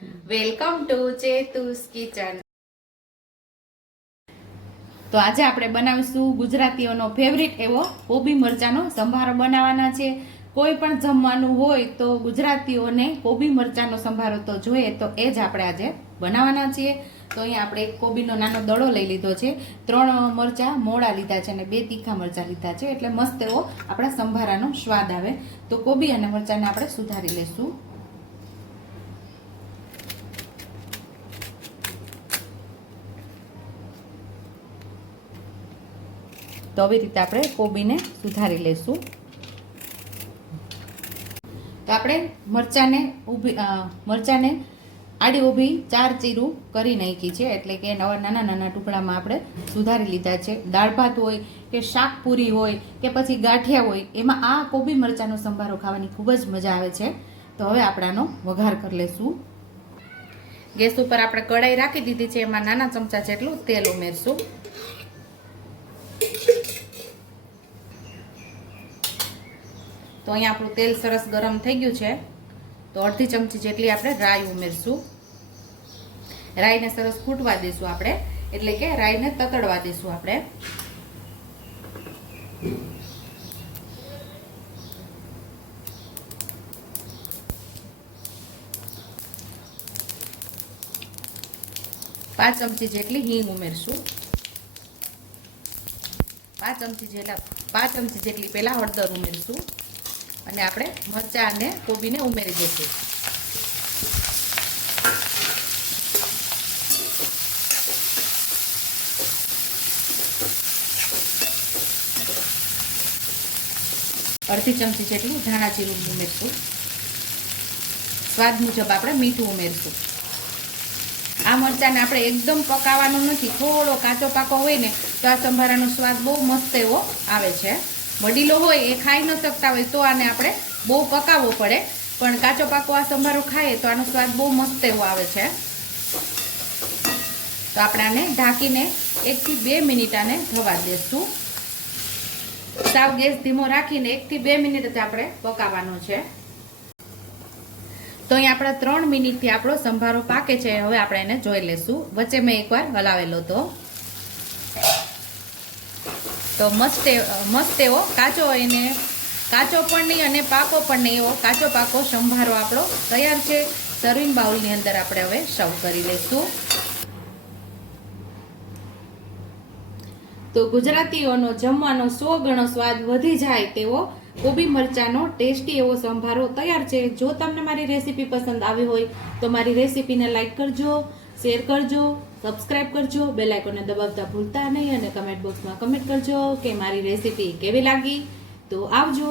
Welcome to ચેતુસ kitchen. તો આજે આપણે બનાવીશું ગુજરાતીઓનો ફેવરિટ એવો કોબી મરચાંનો સંભારો બનાવવાના છે. કોઈ પણ જમવાનું હોય તો ગુજરાતીઓને કોબી મરચાંનો સંભારો તો જોઈએ, તો એ જ આપણે આજે બનાવવાના છીએ. તો અહીંયા આપણે એક કોબીનો નાનો દડો લઈ લીધો છે, 3 મરચાં મોળા લીધા છે અને 2 તીખા મરચાં લીધા છે, એટલે મસ્ત એવો આપણા સંભારાનો સ્વાદ આવે. તો કોબી અને મરચાંને આપણે સુધારી લઈશું. તો આવી રીતે આપણે કોબીને સુધારી લઈશું. તો આપણે મરચાંને આડી ઊભી 4 ચીરું કરી નાખી છે, એટલે કે નાના નાના ટુકડામાં આપણે સુધારી લીધા છે. દાળ ભાત હોય કે શાક પૂરી હોય કે પછી ગાંઠિયા હોય, એમાં આ કોબી મરચાંનો સંભારો ખાવાની ખૂબ જ મજા આવે છે. તો હવે આપણે આનો વઘાર કરી લઈશું. ગેસ ઉપર આપણે કઢાઈ રાખી દીધી છે, એમાં નાના ચમચા જેટલું તેલ ઉમેરશું. તો અહીંયા આપણું તેલ સરસ ગરમ થઈ ગયું છે, તો અડધી ચમચી જેટલી આપણે રાઈ ઉમેરશું. રાઈને સરસ ફૂટવા દઈશું આપણે, એટલે કે રાઈને તતડવા દઈશું આપણે. પાંચ ચમચી જેટલી હિંગ ઉમેરશું. 5 ચમચી જેટલી પહેલા હળદર ઉમેરશું અને આપણે મરચાં અને કોબીને ઉમેરી દઈશું. અડધી ચમચી જેટલું ધાણા જીરું ઉમેરશું. સ્વાદ મુજબ આપણે મીઠું ઉમેરશું. આ મરચાંને આપણે એકદમ પકાવવાનું નથી, થોડો કાચો પાકો હોય ને તો આ સંભારાનો સ્વાદ બહુ મસ્ત એવો આવે છે. વડીલો હોય એ ખાઈ ન શકતા હોય તો આને આપણે બહુ પકાવવો પડે, પણ કાચો પાકો આ સંભારો ખાઈએ તો આનો સ્વાદ બહુ મસ્ત એવો આવે છે. તો આપણે આને ઢાંકીને 1 થી 2 મિનિટ આને થવા દઈશું. સાવ ગેસ ધીમો રાખીને 1 થી 2 મિનિટ જ આપણે પકાવવાનો છે. તો અહીં આપણા 3 મિનિટથી આપણો સંભારો પાકે છે. હવે આપણે એને જોઈ લઈશું. વચ્ચે મેં એકવાર હલાવેલો તો મસ્ત એવો કાચો પણ નહીં અને પાકો પણ નહીં, એવો કાચો પાકો સંભારો આપણો તૈયાર છે. સર્વિંગ બાઉલની અંદર આપણે હવે સર્વ કરી લઈશું. તો ગુજરાતીઓનો જમવાનો 100 ગણો સ્વાદ વધી જાય તેવો કોબી મરચાંનો ટેસ્ટી એવો સંભારો તૈયાર છે. જો તમને મારી રેસીપી પસંદ આવી હોય તો મારી રેસીપીને લાઈક કરજો, શેર કરજો, સબસ્ક્રાઇબ કરજો, બેલ આઇકોનને દબાવતા ભૂલતા નહીં અને કમેન્ટ બોક્સમાં કમેન્ટ કરજો કે મારી રેસીપી કેવી લાગી. તો આવજો.